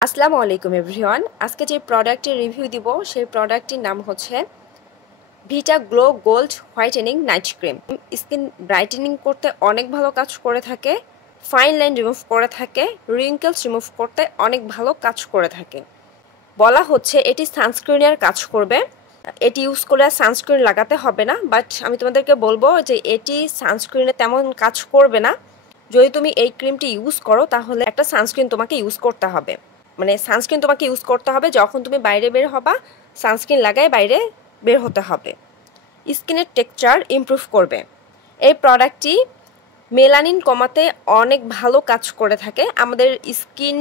আসসালামু আলাইকুম এভরিওয়ান। আজকে যে প্রোডাক্টের রিভিউ দিব সেই প্রোডাক্টটির নাম হচ্ছে Vita Glow Gold whitening night cream. Skin brightening করতে অনেক ভালো কাজ করে থাকে, ফাইন লাইন রিমুভ করে থাকে, রিঙ্কেলস রিমুভ করতে অনেক ভালো কাজ করে থাকে। বলা হচ্ছে এটি সানস্ক্রিনের কাজ করবে। এটি ইউজ করলে সানস্ক্রিন লাগাতে হবে না, বাট আমি তোমাদেরকে বলবো যে এটি সানস্ক্রিনে তেমন কাজ করবে না। যদি তুমি এই ক্রিমটি ইউজ করো তাহলে একটা সানস্ক্রিন তোমাকে ইউজ করতে হবে, মানে সানস্ক্রিন তোমাকে ইউজ করতে হবে যখন তুমি বাইরে বের হবা, সানস্ক্রিন লাগায় বাইরে বের হতে হবে। স্কিনের টেক্সচার ইমপ্রুভ করবে। এই প্রোডাক্টটি মেলানিন কমাতে অনেক ভালো কাজ করে থাকে। আমাদের স্কিন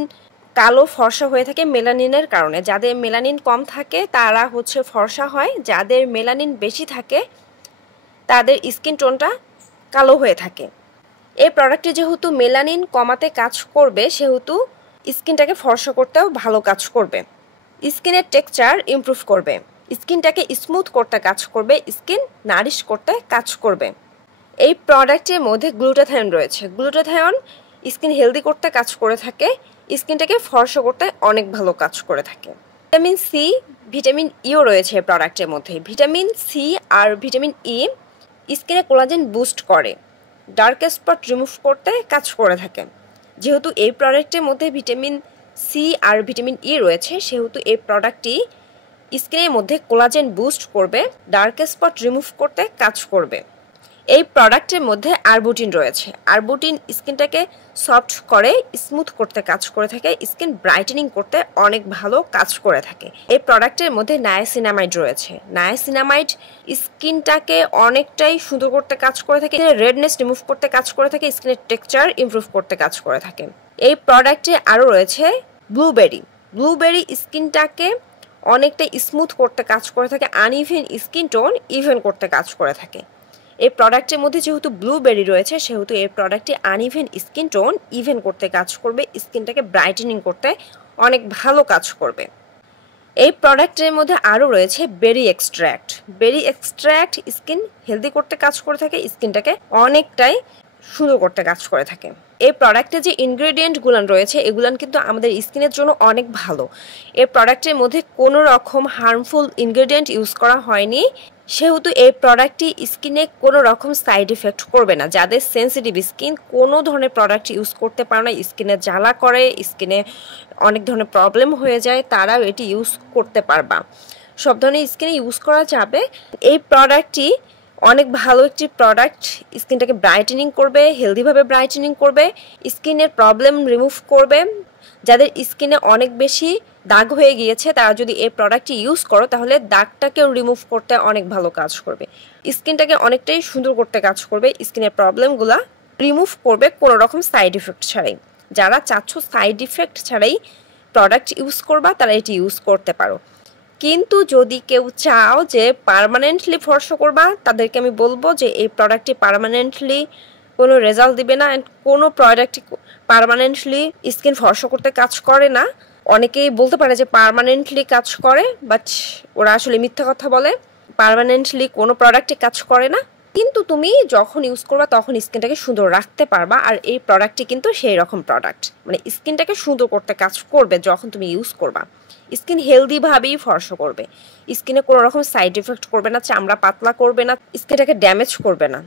কালো ফর্সা হয়ে থাকে মেলানিনের কারণে। যাদের মেলানিন কম থাকে তারা হচ্ছে ফর্সা হয়, যাদের মেলানিন বেশি থাকে তাদের স্কিন টোনটা কালো হয়ে থাকে। এই প্রোডাক্টটি যেহেতু মেলানিন কমাতে কাজ করবে সেহেতু স্কিনটাকে ফর্সা করতেও ভালো কাজ করবে। স্কিনের টেক্সচার ইমপ্রুভ করবে, স্কিনটাকে স্মুথ করতে কাজ করবে, স্কিন নারিশ করতে কাজ করবে। এই প্রোডাক্টের মধ্যে গ্লুটাথায়ন রয়েছে। গ্লুটাথায়ন স্কিন হেলদি করতে কাজ করে থাকে, স্কিনটাকে ফর্সা করতে অনেক ভালো কাজ করে থাকে। ভিটামিন সি, ভিটামিন ইও রয়েছে এই প্রোডাক্টের মধ্যে। ভিটামিন সি আর ভিটামিন ই স্কিনে কোলাজেন বুস্ট করে, ডার্ক স্পট রিমুভ করতে কাজ করে থাকে। যেহেতু এই প্রোডাক্টের মধ্যে ভিটামিন সি আর ভিটামিন ই রয়েছে সেহেতু এই প্রোডাক্টটি স্কিনের মধ্যে কোলাজেন বুস্ট করবে, ডার্ক স্পট রিমুভ করতে কাজ করবে। এই প্রোডাক্টের মধ্যে আরবুটিন রয়েছে। আরবুটিন স্কিনটাকে সফট করে, স্মুথ করতে কাজ করে থাকে, স্কিন ব্রাইটেনিং করতে অনেক ভালো কাজ করে থাকে। এই প্রোডাক্টের মধ্যে নায়াসিনামাইড রয়েছে। নায়াসিনামাইড স্কিনটাকে অনেকটাই সুন্দর করতে কাজ করে থাকে, রেডনেস রিমুভ করতে কাজ করে থাকে, স্কিনের টেক্সচার ইমপ্রুভ করতে কাজ করে থাকে। এই প্রোডাক্টে আরও রয়েছে ব্লুবেরি। ব্লুবেরি স্কিনটাকে অনেকটা স্মুথ করতে কাজ করে থাকে, আনইভেন স্কিন টোন ইভেন করতে কাজ করে থাকে। এই প্রোডাক্টের মধ্যে যেহেতু ব্লুবেরি রয়েছে সেহেতু এই প্রোডাক্টটি আনইভেন স্কিন টোন ইভেন করতে কাজ করবে, স্কিনটাকে ব্রাইটেনিং করতে অনেক ভালো কাজ করবে। এই প্রোডাক্টের মধ্যে আরও রয়েছে বেরি এক্সট্র্যাক্ট। বেরি এক্সট্র্যাক্ট স্কিন হেলদি করতে কাজ করে থাকে, স্কিনটাকে অনেকটাই সুন্দর করতে কাজ করে থাকে। এই প্রোডাক্টে যে ইনগ্রেডিয়েন্টগুলো রয়েছে এগুলান কিন্তু আমাদের স্কিনের জন্য অনেক ভালো। এই প্রোডাক্টের মধ্যে কোনো রকম হার্মফুল ইনগ্রেডিয়েন্ট ইউজ করা হয়নি সেহেতু এই প্রোডাক্টটি স্কিনে কোনো রকম সাইড এফেক্ট করবে না। যাদের সেন্সিটিভ স্কিন কোনো ধরনের প্রোডাক্ট ইউজ করতে পারে না, স্কিনে জ্বালা করে, স্কিনে অনেক ধরনের প্রবলেম হয়ে যায়, তারাও এটি ইউজ করতে পারবা। সব ধরনের স্কিনে ইউজ করা যাবে। এই প্রোডাক্টটি অনেক ভালো একটি প্রোডাক্ট, স্কিনটাকে ব্রাইটেনিং করবে, হেলদিভাবে ব্রাইটেনিং করবে, স্কিনের প্রবলেম রিমুভ করবে। যাদের স্কিনে অনেক বেশি দাগ হয়ে গিয়েছে তারা যদি এই প্রোডাক্টটি ইউজ করো তাহলে দাগটাকেও রিমুভ করতে অনেক ভালো কাজ করবে, স্কিনটাকে অনেকটাই সুন্দর করতে কাজ করবে, স্কিনের প্রবলেমগুলো রিমুভ করবে কোনো রকম সাইড ইফেক্ট ছাড়াই। যারা চাচ্ছ সাইড ইফেক্ট ছাড়াই প্রোডাক্ট ইউজ করবা তারা এটি ইউজ করতে পারো। কিন্তু যদি কেউ চাও যে পার্মানেন্টলি ফর্সা করবা তাদেরকে আমি বলবো যে এই প্রোডাক্টটি পার্মানেন্টলি কোনো রেজাল্ট দিবে না, অ্যান্ড কোনো প্রোডাক্টই পার্মানেন্টলি স্কিন ফর্সা করতে কাজ করে না। অনেকেই বলতে পারে যে পার্মানেন্টলি কাজ করে, বাট ওরা আসলে মিথ্যা কথা বলে। পার্মানেন্টলি কোনো প্রোডাক্টই কাজ করে না, কিন্তু তুমি যখন ইউজ করবা তখন স্কিনটাকে সুন্দর রাখতে পারবা। আর এই প্রোডাক্টটি কিন্তু সেই রকম প্রোডাক্ট, মানে স্কিনটাকে সুন্দর করতে কাজ করবে যখন তুমি ইউজ করবা। স্কিন হেলদিভাবেই ফর্সা করবে, স্কিনে কোনো রকম সাইড এফেক্ট করবে না, চামড়া পাতলা করবে না, স্কিনটাকে ড্যামেজ করবে না।